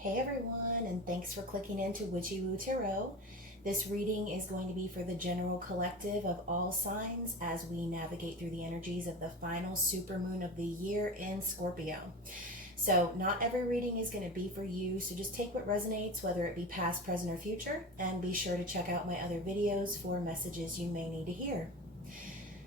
Hey everyone, and thanks for clicking into Witchy-Woo Tarot. This reading is going to be for the general collective of all signs as we navigate through the energies of the final supermoon of the year in Scorpio. So not every reading is going to be for you, so just take what resonates, whether it be past, present, or future, and be sure to check out my other videos for messages you may need to hear.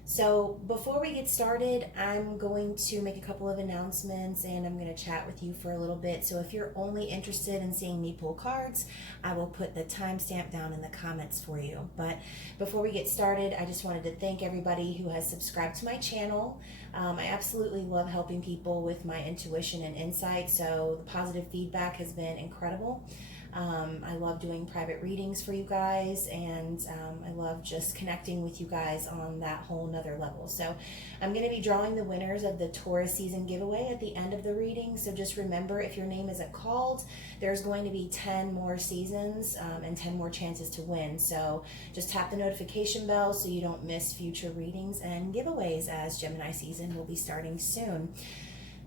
So before we get started, I'm going to make a couple of announcements and I'm going to chat with you for a little bit. So if you're only interested in seeing me pull cards, I will put the timestamp down in the comments for you. But before we get started, I just wanted to thank everybody who has subscribed to my channel. I absolutely love helping people with my intuition and insight, so the positive feedback has been incredible. I love doing private readings for you guys, and I love just connecting with you guys on that whole nother level. So I'm going to be drawing the winners of the Taurus season giveaway at the end of the reading. So just remember, if your name isn't called, there's going to be 10 more seasons and 10 more chances to win. So just tap the notification bell so you don't miss future readings and giveaways, as Gemini season will be starting soon.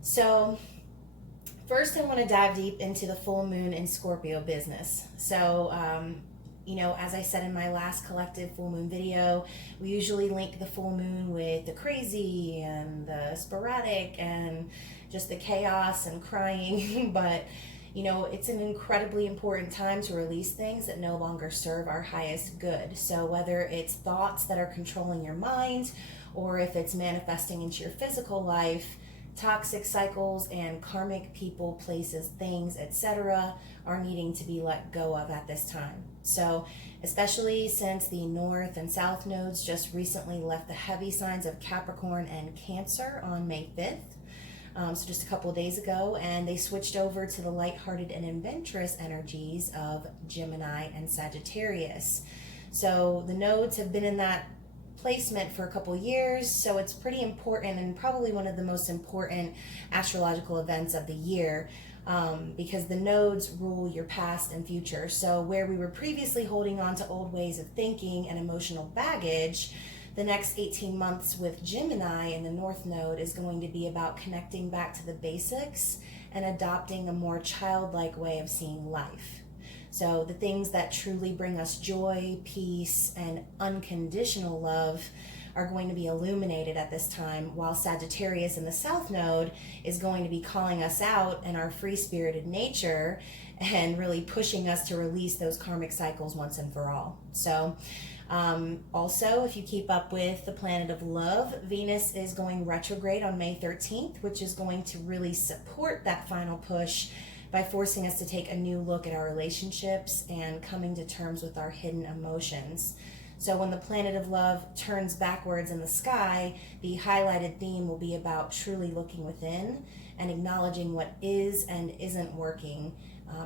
So first, I want to dive deep into the full moon in Scorpio business. So, as I said in my last collective full moon video, we usually link the full moon with the crazy and the sporadic and just the chaos and crying. But, it's an incredibly important time to release things that no longer serve our highest good. So whether it's thoughts that are controlling your mind or if it's manifesting into your physical life, toxic cycles and karmic people, places, things, etc. are needing to be let go of at this time. So especially since the North and South nodes just recently left the heavy signs of Capricorn and Cancer on May 5th. So just a couple of days ago, and they switched over to the lighthearted and adventurous energies of Gemini and Sagittarius. So the nodes have been in that placement for a couple years, so it's pretty important and probably one of the most important astrological events of the year, because the nodes rule your past and future. So where we were previously holding on to old ways of thinking and emotional baggage, the next 18 months with Gemini in the North Node is going to be about connecting back to the basics and adopting a more childlike way of seeing life. So the things that truly bring us joy, peace, and unconditional love are going to be illuminated at this time, while Sagittarius in the South Node is going to be calling us out in our free-spirited nature and really pushing us to release those karmic cycles once and for all. So also, if you keep up with the planet of love, Venus is going retrograde on May 13th, which is going to really support that final push by forcing us to take a new look at our relationships and coming to terms with our hidden emotions. So when the planet of love turns backwards in the sky, the highlighted theme will be about truly looking within and acknowledging what is and isn't working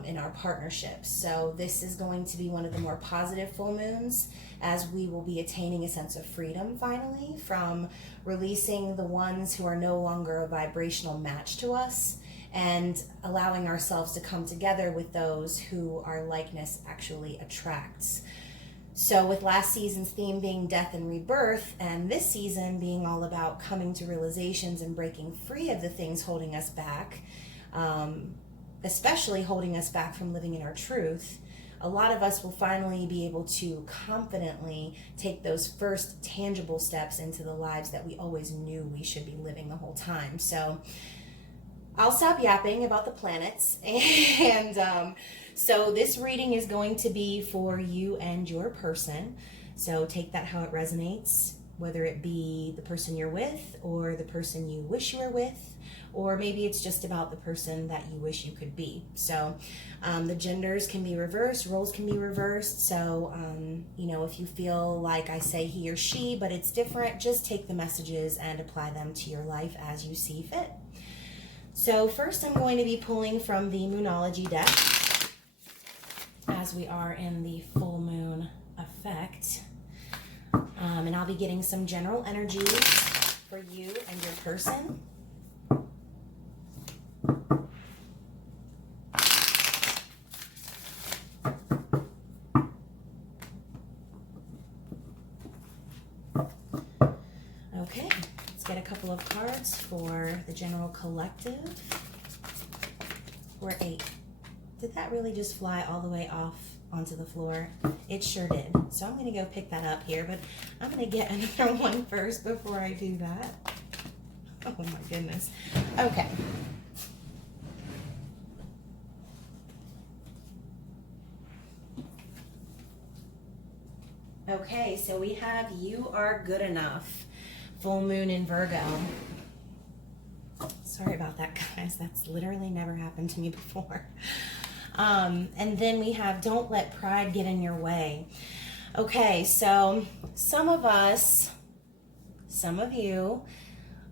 in our partnerships. So this is going to be one of the more positive full moons, as we will be attaining a sense of freedom finally from releasing the ones who are no longer a vibrational match to us, and allowing ourselves to come together with those who our likeness actually attracts. So with last season's theme being death and rebirth, and this season being all about coming to realizations and breaking free of the things holding us back, especially holding us back from living in our truth, a lot of us will finally be able to confidently take those first tangible steps into the lives that we always knew we should be living the whole time. So I'll stop yapping about the planets, and so this reading is going to be for you and your person. So take that how it resonates, whether it be the person you're with or the person you wish you were with, or maybe it's just about the person that you wish you could be. So the genders can be reversed, roles can be reversed. So, if you feel like I say he or she, but it's different, just take the messages and apply them to your life as you see fit. So first I'm going to be pulling from the Moonology deck, as we are in the full moon effect. And I'll be getting some general energies for you and your person. Okay, let's get a couple of cards for the general collective. We're 8. Did that really just fly all the way off onto the floor? It sure did. So I'm going to go pick that up here, but I'm going to get another one first before I do that. Oh my goodness. Okay. Okay, so we have You Are Good Enough, full moon in Virgo. Sorry about that, guys. That's literally never happened to me before. And then we have Don't Let Pride Get in Your Way. Okay, so some of us, some of you,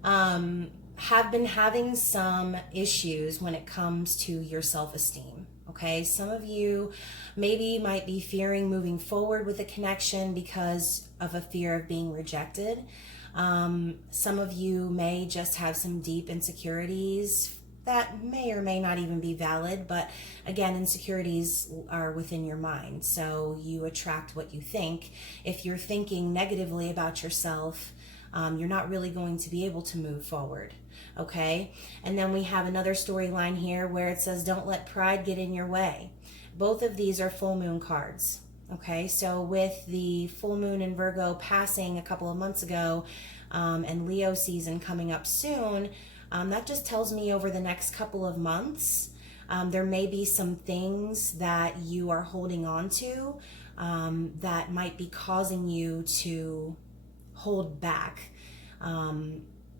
have been having some issues when it comes to your self-esteem. Okay, some of you maybe might be fearing moving forward with a connection because of a fear of being rejected. Some of you may just have some deep insecurities that may or may not even be valid, but again, insecurities are within your mind, so you attract what you think. If you're thinking negatively about yourself, you're not really going to be able to move forward. Okay, and then we have another storyline here where it says don't let pride get in your way. Both of these are full moon cards. Okay, so with the full moon in Virgo passing a couple of months ago, and Leo season coming up soon, that just tells me over the next couple of months, there may be some things that you are holding on to that might be causing you to hold back,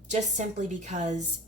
just simply because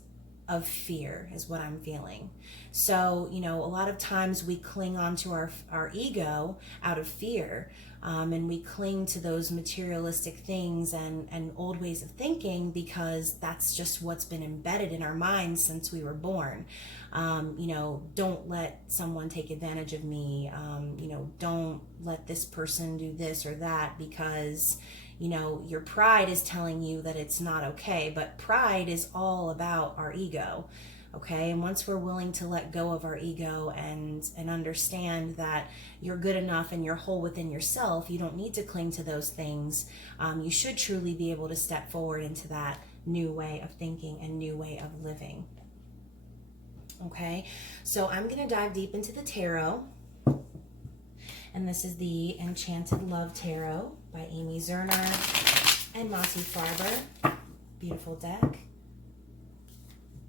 of fear is what I'm feeling. So, you know, a lot of times we cling on to our ego out of fear, and we cling to those materialistic things and old ways of thinking because that's just what's been embedded in our minds since we were born. You know, don't let someone take advantage of me. You know, don't let this person do this or that because, you know, your pride is telling you that it's not okay, but pride is all about our ego, okay? And once we're willing to let go of our ego and understand that you're good enough and you're whole within yourself, you don't need to cling to those things. You should truly be able to step forward into that new way of thinking and new way of living, okay? So I'm gonna dive deep into the tarot. And this is the Enchanted Love Tarot by Amy Zerner and Monty Farber. Beautiful deck.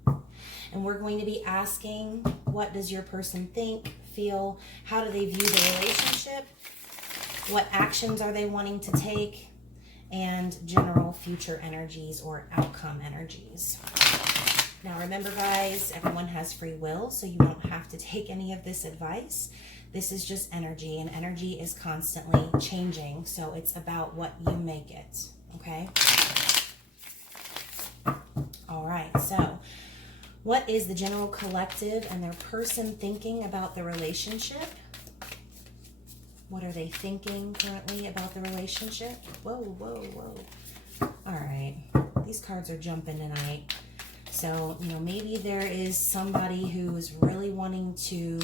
And we're going to be asking, what does your person think, feel? How do they view the relationship? What actions are they wanting to take? And general future energies or outcome energies. Now remember, guys, everyone has free will, so you don't have to take any of this advice. This is just energy, and energy is constantly changing, so it's about what you make it, okay? All right, so what is the general collective and their person thinking about the relationship? What are they thinking currently about the relationship? Whoa, whoa, whoa. All right, these cards are jumping tonight. So, you know, maybe there is somebody who is really wanting to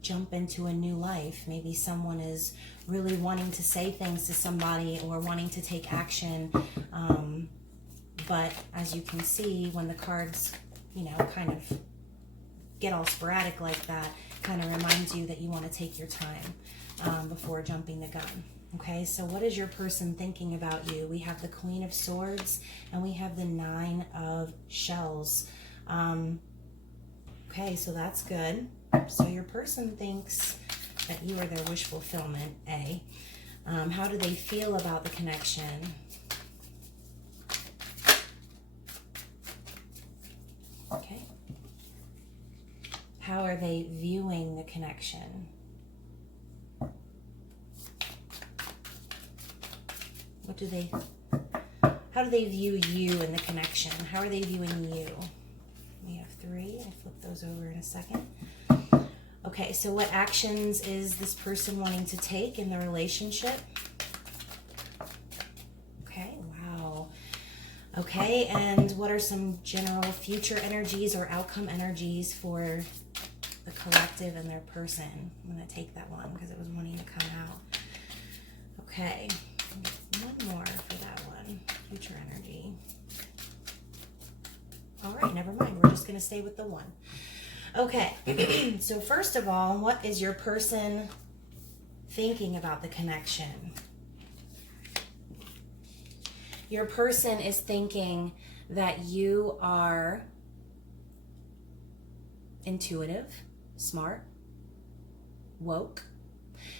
jump into a new life. Maybe someone is really wanting to say things to somebody or wanting to take action. But as you can see, when the cards, you know, kind of get all sporadic like that, kind of reminds you that you want to take your time before jumping the gun. Okay, so what is your person thinking about you? We have the Queen of Swords and we have the Nine of Shells. Okay, so that's good. So your person thinks that you are their wish fulfillment, A. How do they feel about the connection? Okay. How are they viewing the connection? How do they view you in the connection? How are they viewing you? We have 3. I'll flip those over in a second. Okay, so what actions is this person wanting to take in the relationship? Okay, wow. Okay, and what are some general future energies or outcome energies for the collective and their person? I'm going to take that one because it was wanting to come out. Okay, one more for that one. Future energy. All right, never mind. We're just going to stay with the one. Okay, so first of all, what is your person thinking about the connection? Your person is thinking that you are intuitive, smart, woke.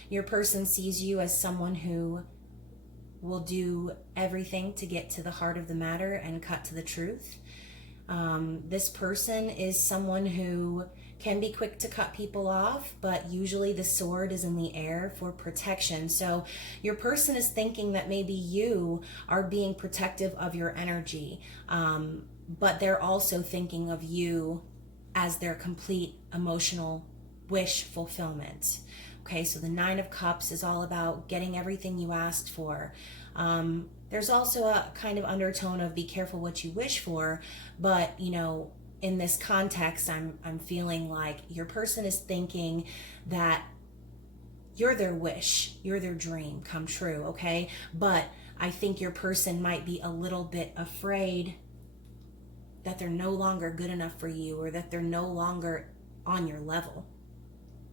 Your person sees you as someone who will do everything to get to the heart of the matter and cut to the truth. This person is someone who can be quick to cut people off, but usually the sword is in the air for protection. So your person is thinking that maybe you are being protective of your energy, but they're also thinking of you as their complete emotional wish fulfillment. Okay, so the Nine of Cups is all about getting everything you asked for. There's also a kind of undertone of be careful what you wish for, but you know, in this context, I'm feeling like your person is thinking that you're their wish, you're their dream come true, okay? But I think your person might be a little bit afraid that they're no longer good enough for you, or that they're no longer on your level,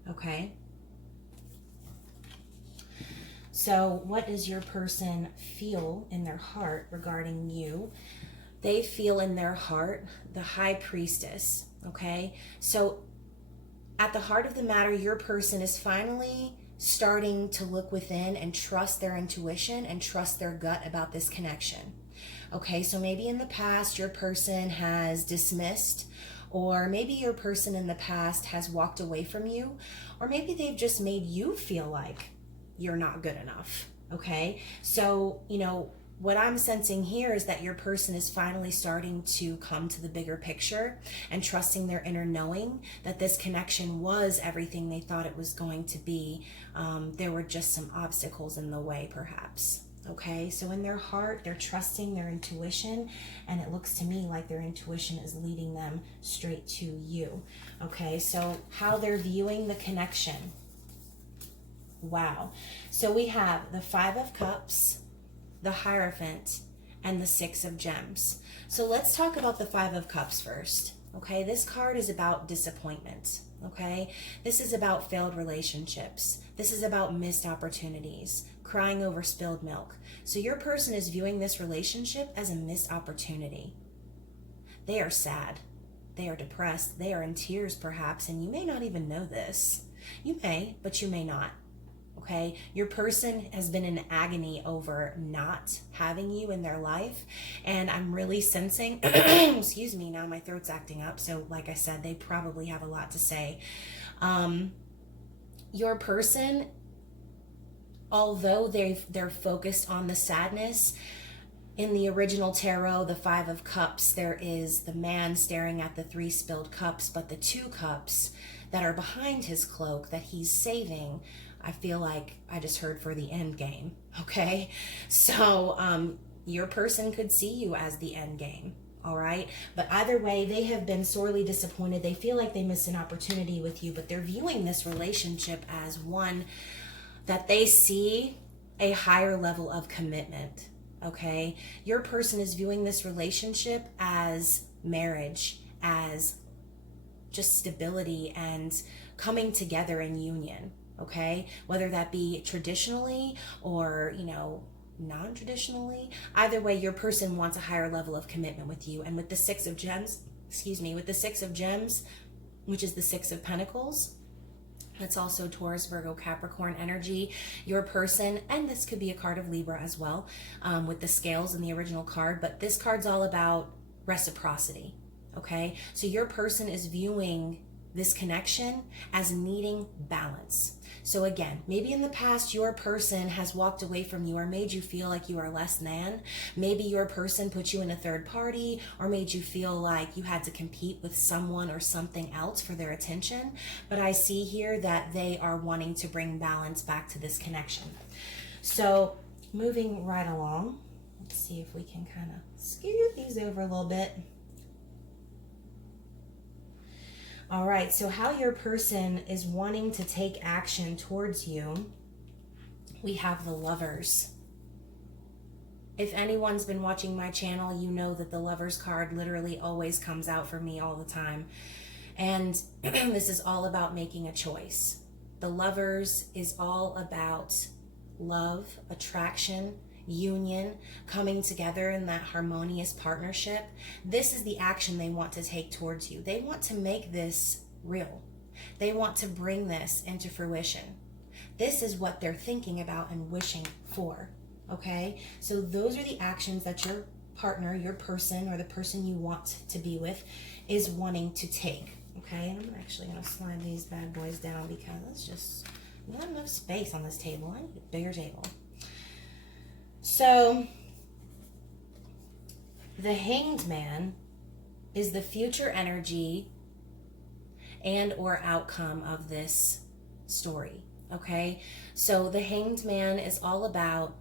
okay? So what does your person feel in their heart regarding you? They feel in their heart the High Priestess, okay? So at the heart of the matter, your person is finally starting to look within and trust their intuition and trust their gut about this connection. Okay, so maybe in the past your person has dismissed, or maybe your person in the past has walked away from you, or maybe they've just made you feel like you're not good enough, okay? So, you know, what I'm sensing here is that your person is finally starting to come to the bigger picture and trusting their inner knowing that this connection was everything they thought it was going to be. There were just some obstacles in the way, perhaps. Okay, so in their heart, they're trusting their intuition, and it looks to me like their intuition is leading them straight to you. Okay, so how they're viewing the connection. Wow. So we have the Five of Cups, the Hierophant, and the Six of Gems. So let's talk about the Five of Cups first. Okay, this card is about disappointment. Okay, this is about failed relationships. This is about missed opportunities, crying over spilled milk. So your person is viewing this relationship as a missed opportunity. They are sad. They are depressed. They are in tears perhaps, and you may not even know this. You may, but you may not. Okay, your person has been in agony over not having you in their life, and I'm really sensing, excuse me, now my throat's acting up, so like I said, they probably have a lot to say. Your person, although they're focused on the sadness, in the original tarot, the Five of Cups, there is the man staring at the three spilled cups, but the two cups that are behind his cloak that he's saving, I feel like I just heard for the end game, okay? So your person could see you as the end game, all right? But either way, they have been sorely disappointed. They feel like they missed an opportunity with you, but they're viewing this relationship as one that they see a higher level of commitment, okay? Your person is viewing this relationship as marriage, as just stability and coming together in union. Okay, whether that be traditionally or, you know, non-traditionally, either way, your person wants a higher level of commitment with you. And with the Six of Gems, with the Six of Gems, which is the Six of Pentacles, that's also Taurus, Virgo, Capricorn energy. Your person, and this could be a card of Libra as well, with the scales in the original card, but this card's all about reciprocity. Okay, so your person is viewing this connection as needing balance. So again, maybe in the past your person has walked away from you or made you feel like you are less than. Maybe your person put you in a third party or made you feel like you had to compete with someone or something else for their attention. But I see here that they are wanting to bring balance back to this connection. So moving right along, let's see if we can kind of scoot these over a little bit. All right, so how your person is wanting to take action towards you, we have the Lovers. If anyone's been watching my channel, you know that the Lovers card literally always comes out for me all the time. And this is all about making a choice. The Lovers is all about love, attraction, union, coming together in that harmonious partnership. This is the action they want to take towards you. They want to make this real. They want to bring this into fruition. This is what they're thinking about and wishing for. Okay? So those are the actions that your partner, your person, or the person you want to be with is wanting to take. Okay? And I'm actually going to slide these bad boys down because it's just not enough space on this table. I need a bigger table. So the Hanged Man is the future energy and or outcome of this story. Okay? So the Hanged Man is all about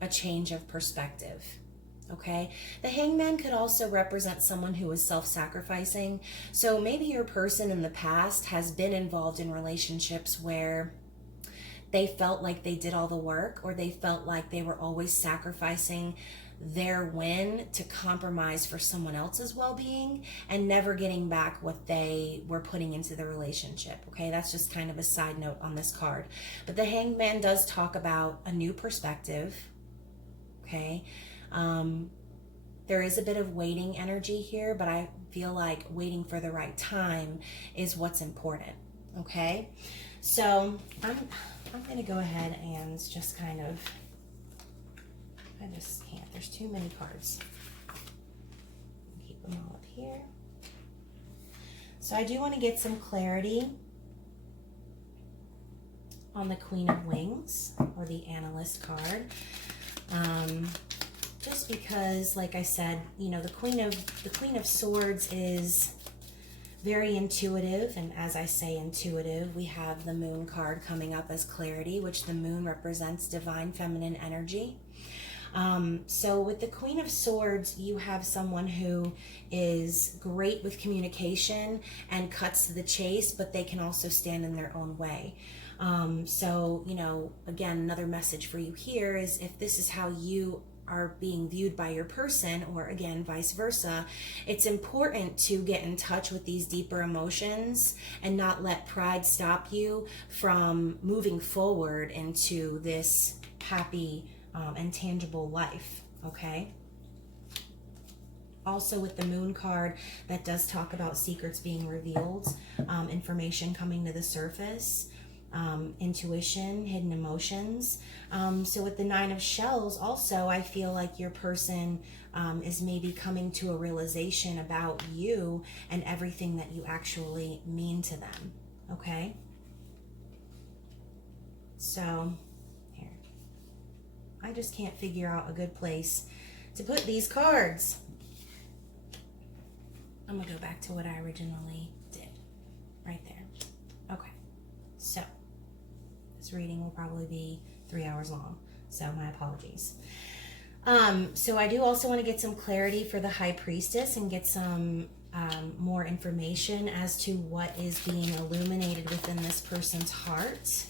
a change of perspective. Okay? The Hanged Man could also represent someone who is self-sacrificing. So maybe your person in the past has been involved in relationships where they felt like they did all the work, or they felt like they were always sacrificing their win to compromise for someone else's well-being and never getting back what they were putting into the relationship. Okay, that's just kind of a side note on this card. But the Hanged Man does talk about a new perspective. Okay, there is a bit of waiting energy here, but I feel like waiting for the right time is what's important. Okay, so I'm going to go ahead and just kind of, I just can't, there's too many cards. Keep them all up here. So I do want to get some clarity on the Queen of Wings, or the Analyst card. Just because, like I said, you know, the Queen of Swords is very intuitive, and as I say intuitive, we have the Moon card coming up as clarity, which the Moon represents divine feminine energy. So with the Queen of Swords, you have someone who is great with communication and cuts to the chase, but they can also stand in their own way. So, you know, again, another message for you here is if this is how you are being viewed by your person, or again, vice versa, it's important to get in touch with these deeper emotions and not let pride stop you from moving forward into this happy and tangible life. Okay? Also with the Moon card, that does talk about secrets being revealed, information coming to the surface, intuition, hidden emotions. So with the Nine of Shells also, I feel like your person is maybe coming to a realization about you and everything that you actually mean to them. Okay? So, here. I just can't figure out a good place to put these cards. I'm going to go back to what I originally did. Right there. Okay. So, this reading will probably be 3 hours long, so my apologies. So I do also want to get some clarity for the High Priestess and get some more information as to what is being illuminated within this person's heart.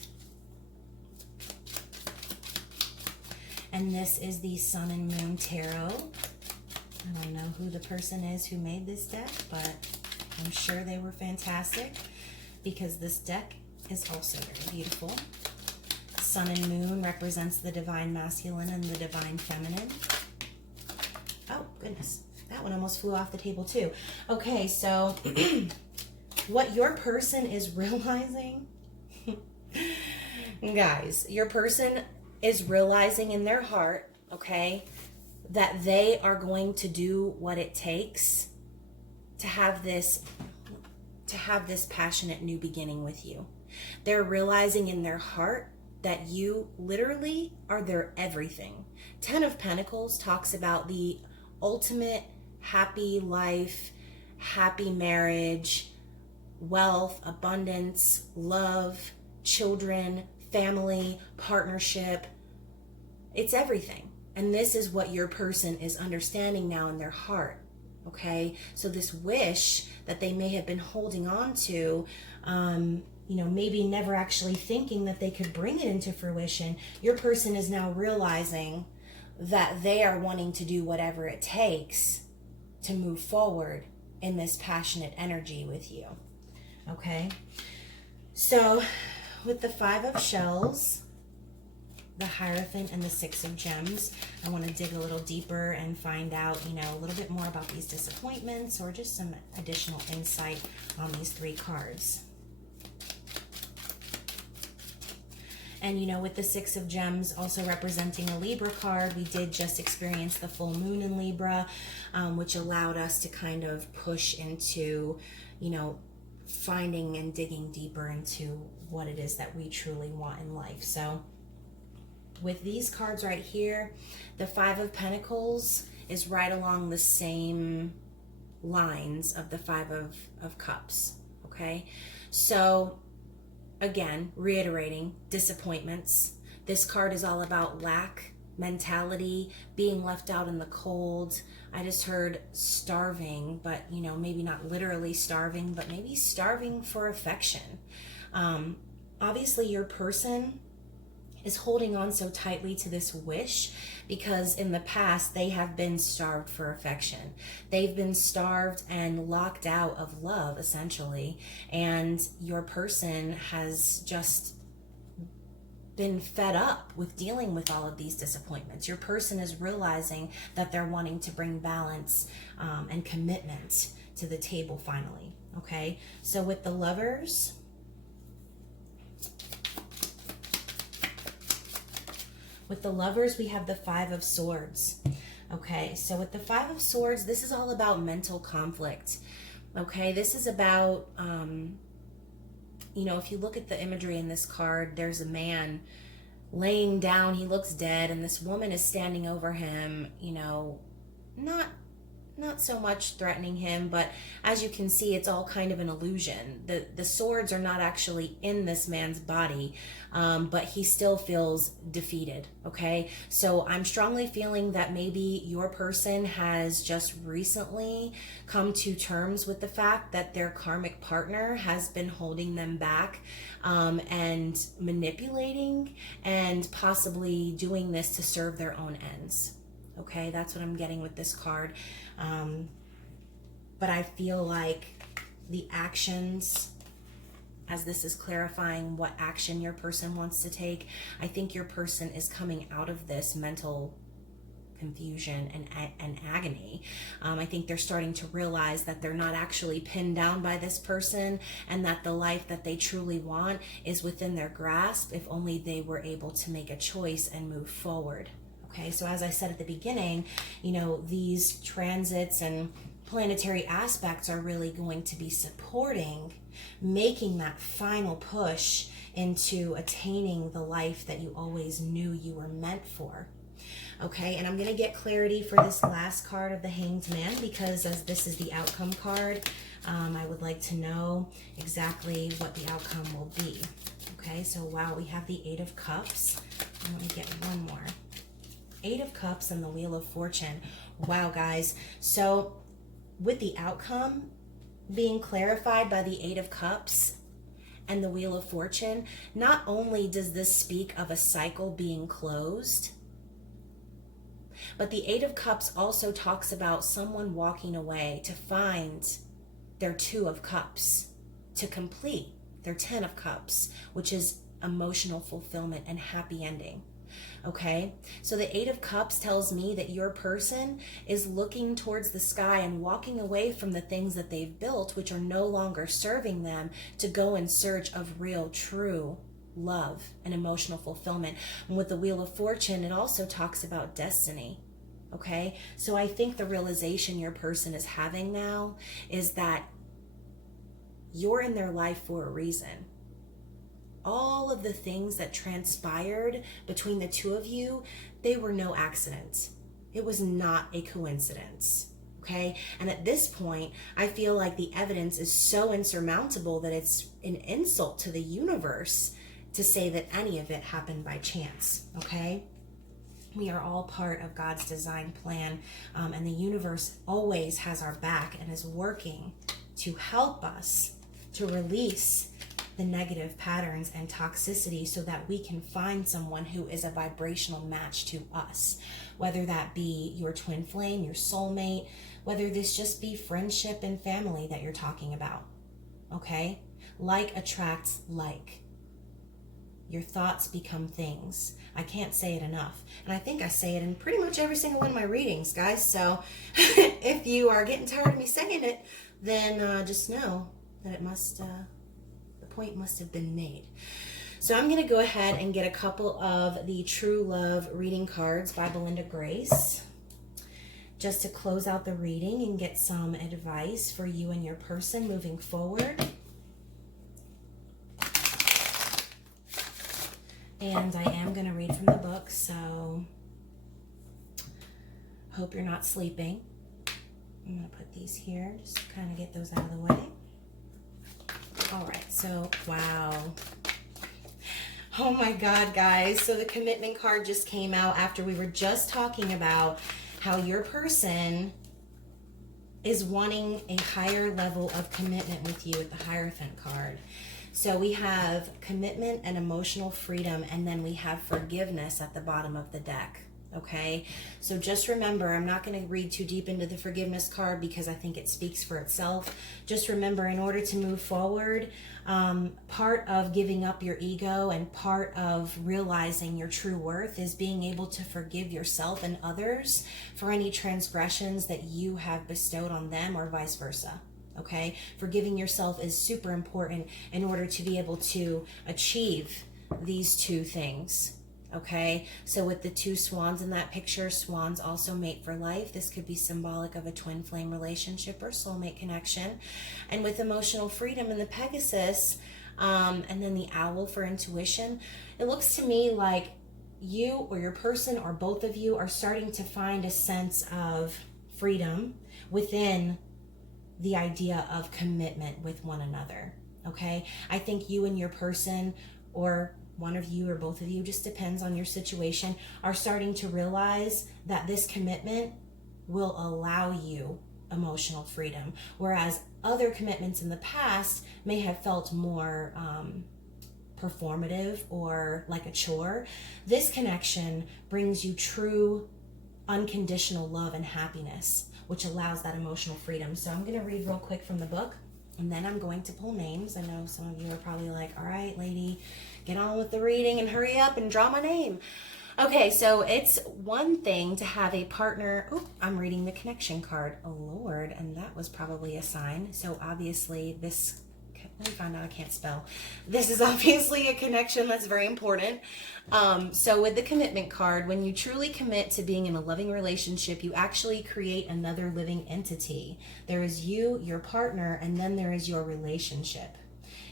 And this is the Sun and Moon Tarot. I don't know who the person is who made this deck, but I'm sure they were fantastic, because this deck is also very beautiful. Sun and Moon represents the divine masculine and the divine feminine. Oh, goodness. That one almost flew off the table too. Okay, so what your person is realizing, guys, your person is realizing in their heart, okay, that they are going to do what it takes to have this passionate new beginning with you. They're realizing in their heart that you literally are their everything. 10 of Pentacles talks about the ultimate happy life, happy marriage, wealth, abundance, love, children, family, partnership. It's everything. And this is what your person is understanding now in their heart. Okay? So this wish that they may have been holding on to, you know, maybe never actually thinking that they could bring it into fruition, your person is now realizing that they are wanting to do whatever it takes to move forward in this passionate energy with you. Okay, so with the Five of Shells, the Hierophant, and the Six of Gems, I want to dig a little deeper and find out, a little bit more about these disappointments or just some additional insight on these three cards. And with the Six of Gems also representing a Libra card, we did just experience the full moon in Libra, which allowed us to kind of push into, finding and digging deeper into what it is that we truly want in life. So with these cards right here, the Five of Pentacles is right along the same lines of the Five of Cups, okay? So again, reiterating, disappointments. This card is all about lack mentality, being left out in the cold. I just heard starving, but maybe not literally starving, but maybe starving for affection. Obviously your person is holding on so tightly to this wish because in the past they have been starved for affection. They've been starved and locked out of love, essentially, and your person has just been fed up with dealing with all of these disappointments. Your person is realizing that they're wanting to bring balance and commitment to the table finally. Okay, so with the Lovers, we have the Five of Swords. Okay, so with the Five of Swords, this is all about mental conflict. Okay, this is about, if you look at the imagery in this card, there's a man laying down, he looks dead, and this woman is standing over him, not so much threatening him, but as you can see, it's all kind of an illusion. The swords are not actually in this man's body, but he still feels defeated, okay? So I'm strongly feeling that maybe your person has just recently come to terms with the fact that their karmic partner has been holding them back and manipulating and possibly doing this to serve their own ends. Okay, that's what I'm getting with this card. But I feel like the actions, as this is clarifying what action your person wants to take, I think your person is coming out of this mental confusion and agony. I think they're starting to realize that they're not actually pinned down by this person and that the life that they truly want is within their grasp if only they were able to make a choice and move forward. Okay, so as I said at the beginning, these transits and planetary aspects are really going to be supporting making that final push into attaining the life that you always knew you were meant for. Okay, and I'm going to get clarity for this last card of the Hanged Man because as this is the outcome card, I would like to know exactly what the outcome will be. Okay, so wow, we have the Eight of Cups. Let me get one more. Eight of Cups and the Wheel of Fortune. Wow, guys. So with the outcome being clarified by the Eight of Cups and the Wheel of Fortune, not only does this speak of a cycle being closed, but the Eight of Cups also talks about someone walking away to find their Two of Cups, to complete their Ten of Cups, which is emotional fulfillment and happy ending. Okay, so the Eight of Cups tells me that your person is looking towards the sky and walking away from the things that they've built, which are no longer serving them, to go in search of real, true love and emotional fulfillment. And with the Wheel of Fortune, it also talks about destiny. Okay, so I think the realization your person is having now is that you're in their life for a reason. All of the things that transpired between the two of you, they were no accident. It was not a coincidence, okay? And at this point, I feel like the evidence is so insurmountable that it's an insult to the universe to say that any of it happened by chance, okay? We are all part of God's design plan, and the universe always has our back and is working to help us to release the negative patterns and toxicity so that we can find someone who is a vibrational match to us, whether that be your twin flame, your soulmate, whether this just be friendship and family that you're talking about. Okay? Like attracts like. Your thoughts become things. I can't say it enough. And I think I say it in pretty much every single one of my readings, guys. So if you are getting tired of me saying it, then just know that it must, the point must have been made. So I'm going to go ahead and get a couple of the True Love reading cards by Belinda Grace, just to close out the reading and get some advice for you and your person moving forward. And I am going to read from the book, so hope you're not sleeping. I'm going to put these here, just to kind of get those out of the way. All right, so, wow. Oh my God, guys. So the commitment card just came out after we were just talking about how your person is wanting a higher level of commitment with you with the Hierophant card. So we have commitment and emotional freedom, and then we have forgiveness at the bottom of the deck. Okay, so just remember, I'm not going to read too deep into the forgiveness card because I think it speaks for itself. Just remember, in order to move forward, part of giving up your ego and part of realizing your true worth is being able to forgive yourself and others for any transgressions that you have bestowed on them or vice versa. Okay, forgiving yourself is super important in order to be able to achieve these two things. Okay, so with the two swans in that picture, swans also mate for life. This could be symbolic of a twin flame relationship or soulmate connection. And with emotional freedom in the Pegasus, and then the owl for intuition, it looks to me like you or your person or both of you are starting to find a sense of freedom within the idea of commitment with one another. Okay, I think you and your person, or one of you or both of you, just depends on your situation, are starting to realize that this commitment will allow you emotional freedom, whereas other commitments in the past may have felt more performative or like a chore. This connection brings you true unconditional love and happiness, which allows that emotional freedom. So I'm going to read real quick from the book, and then I'm going to pull names. I know some of you are probably like, all right, lady, get on with the reading and hurry up and draw my name. Okay, so it's one thing to have a partner. Oh, I'm reading the connection card. Oh, Lord, and that was probably a sign. So obviously this, let me find out I can't spell. This is obviously a connection that's very important. So with the commitment card, when you truly commit to being in a loving relationship, you actually create another living entity. There is you, your partner, and then there is your relationship.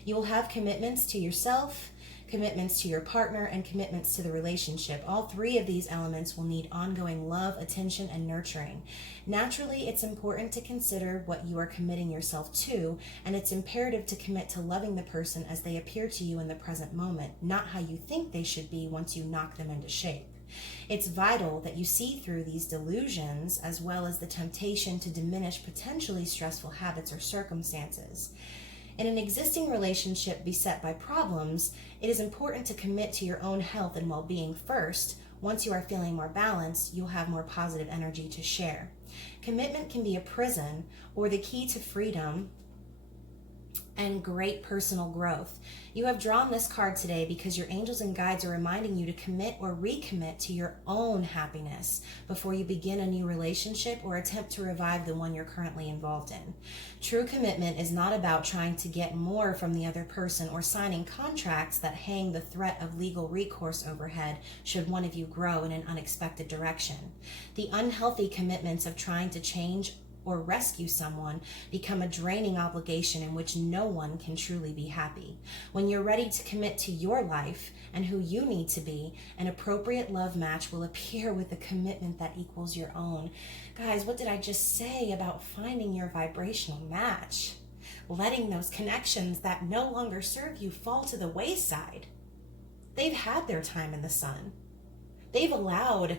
You will have commitments to yourself, commitments to your partner, and commitments to the relationship. All three of these elements will need ongoing love, attention, and nurturing. Naturally, it's important to consider what you are committing yourself to, and it's imperative to commit to loving the person as they appear to you in the present moment, not how you think they should be once you knock them into shape. It's vital that you see through these delusions as well as the temptation to diminish potentially stressful habits or circumstances. In an existing relationship beset by problems, it is important to commit to your own health and well-being first. Once you are feeling more balanced, you'll have more positive energy to share. Commitment can be a prison or the key to freedom and great personal growth. You have drawn this card today because your angels and guides are reminding you to commit or recommit to your own happiness before you begin a new relationship or attempt to revive the one you're currently involved in. True commitment is not about trying to get more from the other person or signing contracts that hang the threat of legal recourse overhead should one of you grow in an unexpected direction. The unhealthy commitments of trying to change or rescue someone become a draining obligation in which no one can truly be happy. When you're ready to commit to your life and who you need to be, an appropriate love match will appear with a commitment that equals your own. Guys, what did I just say about finding your vibrational match? Letting those connections that no longer serve you fall to the wayside. They've had their time in the sun. They've allowed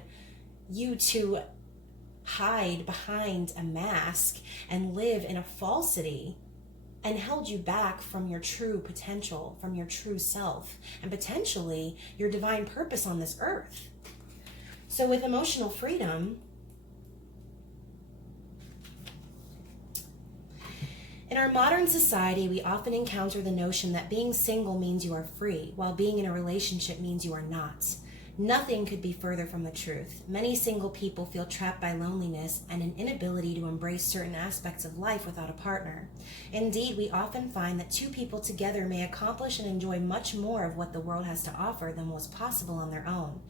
you to hide behind a mask and live in a falsity and held you back from your true potential, from your true self, and potentially your divine purpose on this earth. So with emotional freedom, in our modern society, we often encounter the notion that being single means you are free, while being in a relationship means you are not. Nothing could be further from the truth. Many single people feel trapped by loneliness and an inability to embrace certain aspects of life without a partner. Indeed, we often find that two people together may accomplish and enjoy much more of what the world has to offer than was possible on their own.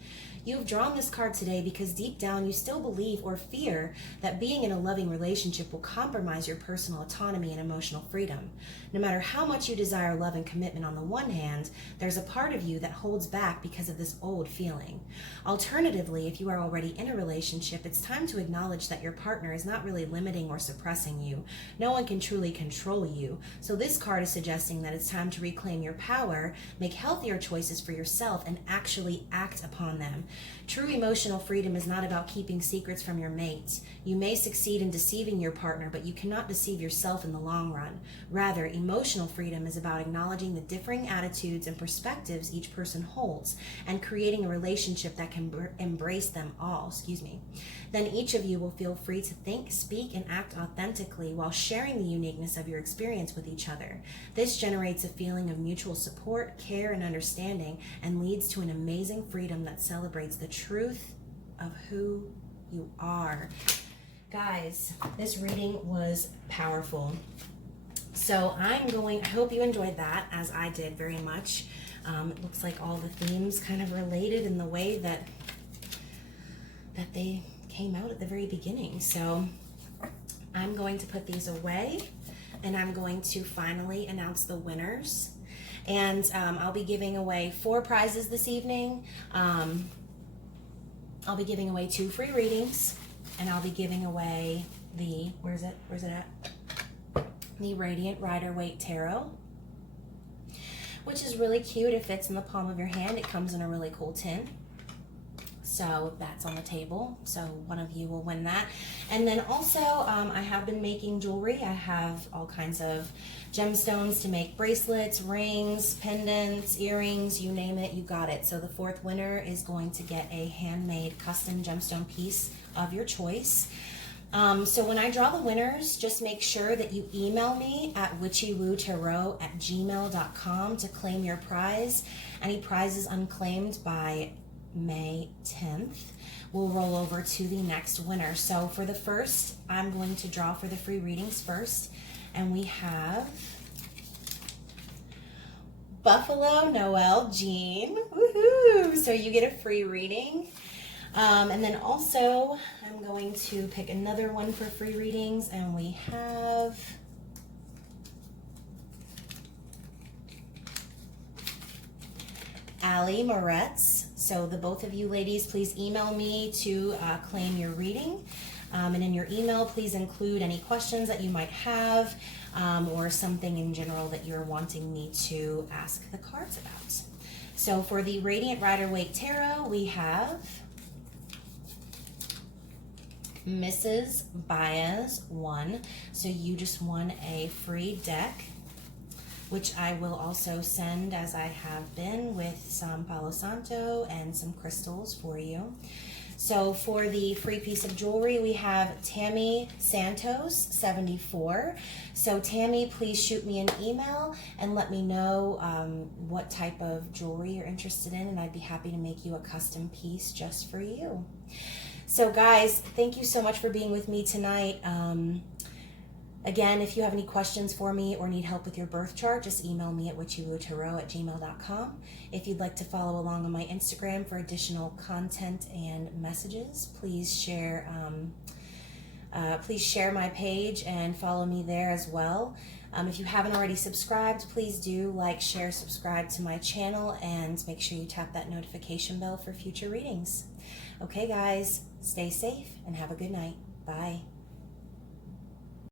You have drawn this card today because deep down you still believe or fear that being in a loving relationship will compromise your personal autonomy and emotional freedom. No matter how much you desire love and commitment on the one hand, there's a part of you that holds back because of this old feeling. Alternatively, if you are already in a relationship, it's time to acknowledge that your partner is not really limiting or suppressing you. No one can truly control you. So this card is suggesting that it's time to reclaim your power, make healthier choices for yourself, and actually act upon them. True emotional freedom is not about keeping secrets from your mate. You may succeed in deceiving your partner, but you cannot deceive yourself in the long run. Rather, emotional freedom is about acknowledging the differing attitudes and perspectives each person holds and creating a relationship that can embrace them all. Then each of you will feel free to think, speak, and act authentically while sharing the uniqueness of your experience with each other. This generates a feeling of mutual support, care, and understanding, and leads to an amazing freedom that celebrates the truth of who you are. Guys, this reading was powerful. So I hope you enjoyed that, as I did very much. It looks like all the themes kind of related in the way that they came out at the very beginning. So I'm going to put these away, and I'm going to finally announce the winners. And I'll be giving away 4 prizes this evening. I'll be giving away 2 free readings, and I'll be giving away the, where's it at? The Radiant Rider-Waite Tarot, which is really cute. It fits in the palm of your hand. It comes in a really cool tin. So that's on the table. So one of you will win that. And then also, I have been making jewelry. I have all kinds of gemstones to make bracelets, rings, pendants, earrings, you name it, you got it. So the 4th winner is going to get a handmade custom gemstone piece of your choice. So when I draw the winners, just make sure that you email me at witchywootaro@gmail.com to claim your prize. Any prizes unclaimed by May 10th will roll over to the next winner. So for the first, I'm going to draw for the free readings first, and we have Buffalo Noel Jean. Woohoo! So you get a free reading. And then also, I'm going to pick another one for free readings, and we have Allie Moretz. So the both of you ladies, please email me to claim your reading. And in your email, please include any questions that you might have, or something in general that you're wanting me to ask the cards about. So for the Radiant Rider-Waite Tarot, we have Mrs. Baez 1. So you just won a free deck, which I will also send, as I have been, with some Palo Santo and some crystals for you. So for the free piece of jewelry, we have Tammy Santos 74. So Tammy, please shoot me an email and let me know what type of jewelry you're interested in, and I'd be happy to make you a custom piece just for you. So guys, thank you so much for being with me tonight. Again, if you have any questions for me or need help with your birth chart, just email me at witchywootaro@gmail.com. If you'd like to follow along on my Instagram for additional content and messages, please share my page and follow me there as well. If you haven't already subscribed, please do like, share, subscribe to my channel, and make sure you tap that notification bell for future readings. Okay guys, stay safe and have a good night. Bye.